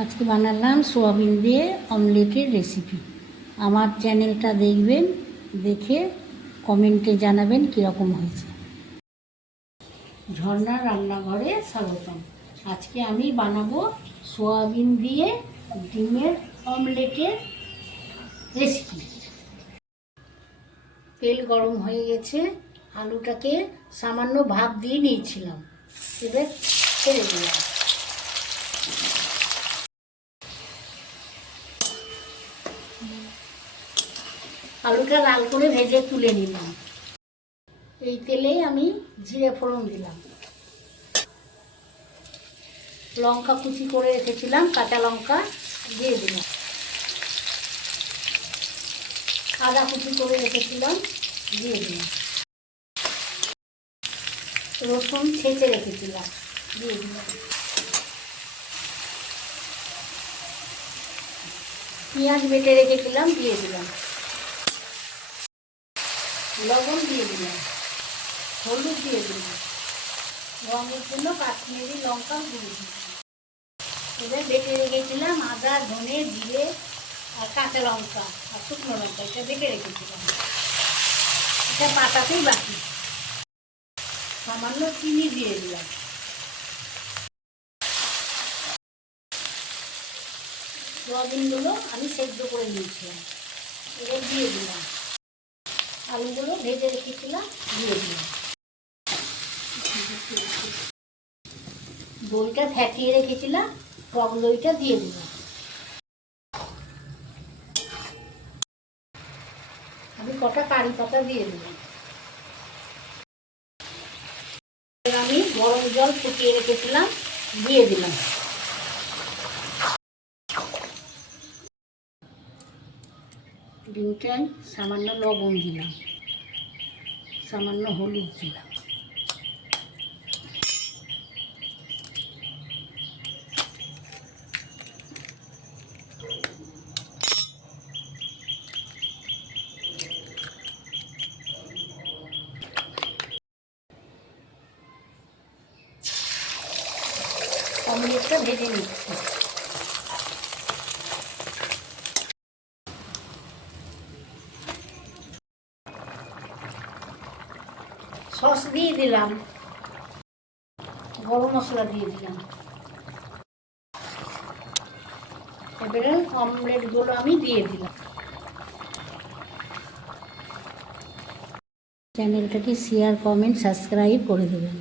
আজকে বানালাম সোয়াবিন দিয়ে অমলেটের রেসিপি। আমার চ্যানেলটা দেখবেন, দেখে কমেন্টে জানাবেন কীরকম হয়েছে। ঝর্ণার রান্নাঘরে স্বাগতম। আজকে আমি বানাবো সোয়াবিন দিয়ে ডিমের অমলেটের রেসিপি। তেল গরম হয়ে গেছে, আলুটাকে সামান্য ভাপ দিয়ে নিয়েছিলাম, এবার ছেড়ে দিলাম। আলুটা লাল করে ভেজে তুলে নিলাম। এই তেলেই আমি জিরে ফোড়ন দিলাম, লঙ্কা কুচি করে রেখেছিলাম, কাঁচা লঙ্কা দিয়ে দিলাম, আদা কুচি করে রেখেছিলাম দিয়ে দিলাম, রসুন ছেঁচে রেখেছিলাম দিয়ে দিলাম, পেঁয়াজ বেটে রেখেছিলাম দিয়ে দিলাম, লবণ দিয়ে দিলাম, হলুদ দিয়ে দিলাম, রঙের জন্য কাশ্মীরি লঙ্কা দিয়ে দিলাম। এবার বেটে রেখেছিলাম আদা, ধনে, জিরে আর কাঁচা লঙ্কা আর শুকনো লঙ্কা, এটা বেটে রেখেছিলাম। এটা পাতাতেই বাকি। সামান্য চিনি দিয়ে দিলাম। সোয়াবিনগুলো আমি সেদ্ধ করে নিয়েছিলাম, এবার দিয়ে দিলাম। আলুগুলো ভেজে রেখেছিলাম দিয়ে দিলাম। দইটা ফেটিয়ে রেখেছিলাম, টক দইটা দিয়ে দিলাম। আমি কটা কারি পাতা দিয়ে দিলাম। আমি গরম জল ফুটিয়ে রেখেছিলাম দিয়ে দিলাম। ডিমটায় সামান্য লবণ দিলাম, সামান্য হলুদ দিলাম, অমলেটটা ভেজে নিচ্ছি। সস দিয়ে দিলাম, গরম মশলা দিয়ে দিলাম। এবারে অমলেটগুলো আমি দিয়ে দিলাম। চ্যানেলটাকে শেয়ার, কমেন্ট, সাবস্ক্রাইব করে দেবেন।